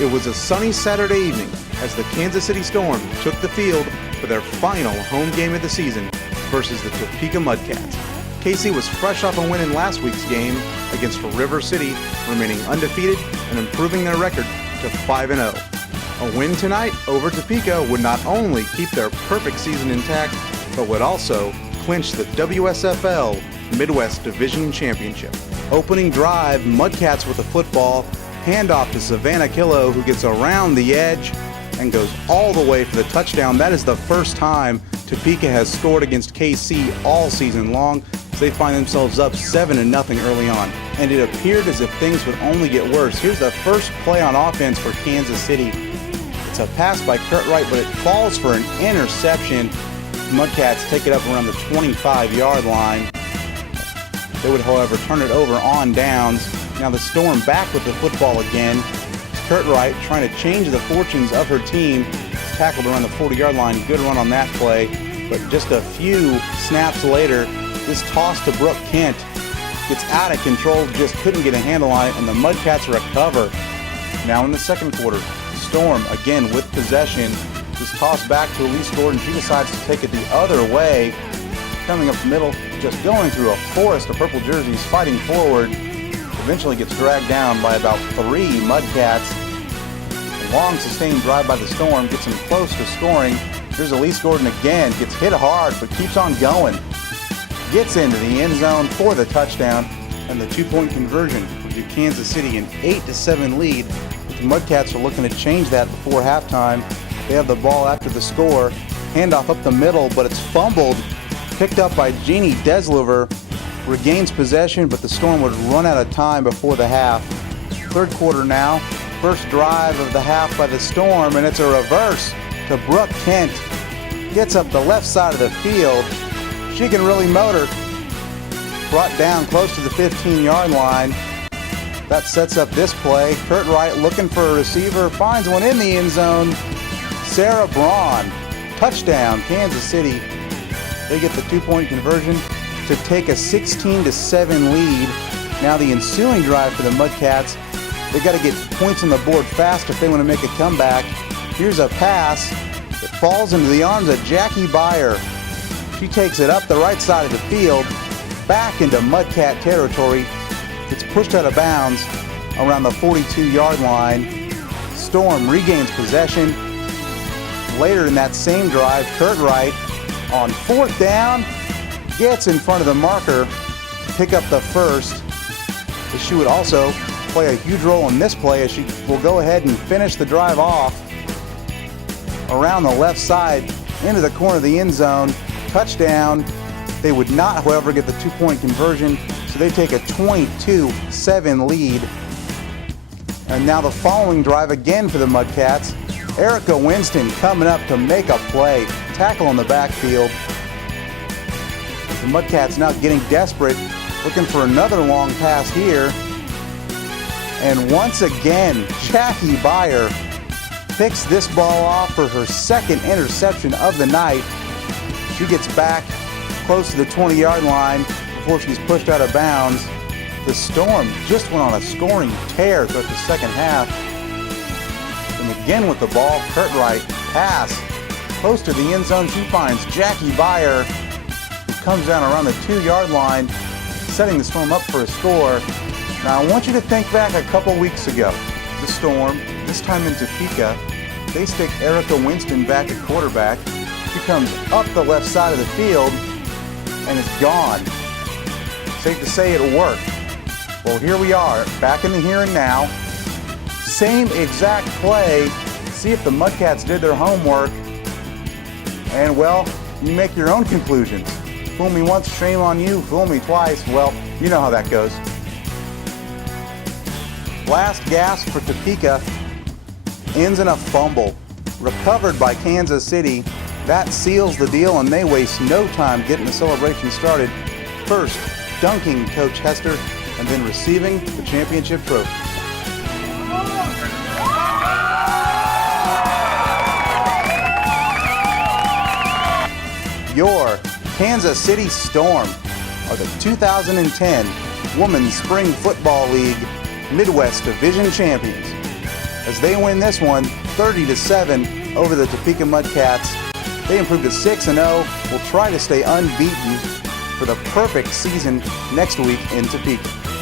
It was a sunny Saturday evening as the Kansas City Storm took the field for their final home game of the season versus the Topeka Mudcats. KC was fresh off a win in last week's game against River City, remaining undefeated and improving their record to 5-0. A win tonight over Topeka would not only keep their perfect season intact, but would also clinch the WSFL Midwest Division Championship. Opening drive, Mudcats with the football, handoff to Savannah Killo, who gets around the edge and goes all the way for the touchdown. That is the first time Topeka has scored against KC all season long, so they find themselves up 7-0 early on. And it appeared as if things would only get worse. Here's the first play on offense for Kansas City. It's a pass by Kurt Wright, but it falls for an interception. Mudcats take it up around the 25-yard line. They would, however, turn it over on downs. Now the Storm back with the football again. Kurt Wright trying to change the fortunes of her team. Tackled around the 40-yard line. Good run on that play. But just a few snaps later, this toss to Brooke Kent gets out of control. Just couldn't get a handle on it, and the Mudcats recover. Now in the second quarter, Storm again with possession. This toss back to Elise Gordon. She decides to take it the other way. Coming up the middle, just going through a forest of purple jerseys, fighting forward. Eventually gets dragged down by about 3 Mudcats. A long sustained drive by the Storm gets them close to scoring. Here's Elise Gordon again, gets hit hard but keeps on going. Gets into the end zone for the touchdown and the 2-point conversion to give Kansas City an 8-7 lead. The Mudcats are looking to change that before halftime. They have the ball after the score. Handoff up the middle, but it's fumbled. Picked up by Jeannie Desliver. Regains possession, but the Storm would run out of time before the half. Third quarter now. First drive of the half by the Storm, and it's a reverse to Brooke Kent. Gets up the left side of the field. She can really motor. Brought down close to the 15-yard line. That sets up this play. Kurt Wright looking for a receiver. Finds one in the end zone. Sarah Braun. Touchdown, Kansas City. They get the 2-point conversion to take a 16-7 lead. Now the ensuing drive for the Mudcats, they got to get points on the board fast if they want to make a comeback. Here's a pass that falls into the arms of Jackie Byer. She takes it up the right side of the field, back into Mudcat territory. It's pushed out of bounds around the 42-yard line. Storm regains possession. Later in that same drive, Kurt Wright on 4th down gets in front of the marker to pick up the first. She would also play a huge role in this play as she will go ahead and finish the drive off around the left side into the corner of the end zone. Touchdown. They would not, however, get the 2-point conversion, so they take a 22-7 lead. And now the following drive again for the Mudcats. Erica Winston coming up to make a play. Tackle in the backfield. The Mudcats now getting desperate, looking for another long pass here. And once again, Jackie Byer picks this ball off for her second interception of the night. She gets back close to the 20-yard line before she's pushed out of bounds. The Storm just went on a scoring tear throughout the second half. And again with the ball, Kurt Wright pass close to the end zone. She finds Jackie Byer, who comes down around the 2-yard line, setting the Storm up for a score. Now I want you to think back a couple weeks ago. The Storm, this time in Topeka, they stick Erica Winston back at quarterback. She comes up the left side of the field and is gone. Safe to say it worked. Well, here we are, back in the here and now. Same exact play. See if the Mudcats did their homework. And, well, you make your own conclusions. Fool me once, shame on you. Fool me twice, well, you know how that goes. Last gasp for Topeka ends in a fumble. Recovered by Kansas City. That seals the deal, and they waste no time getting the celebration started. First, dunking Coach Hester, and then receiving the championship trophy. Your Kansas City Storm are the 2010 Women's Spring Football League Midwest Division champions. as they win this one 30-7 over the Topeka Mudcats. They improve to 6-0. Will try to stay unbeaten for the perfect season next week in Topeka.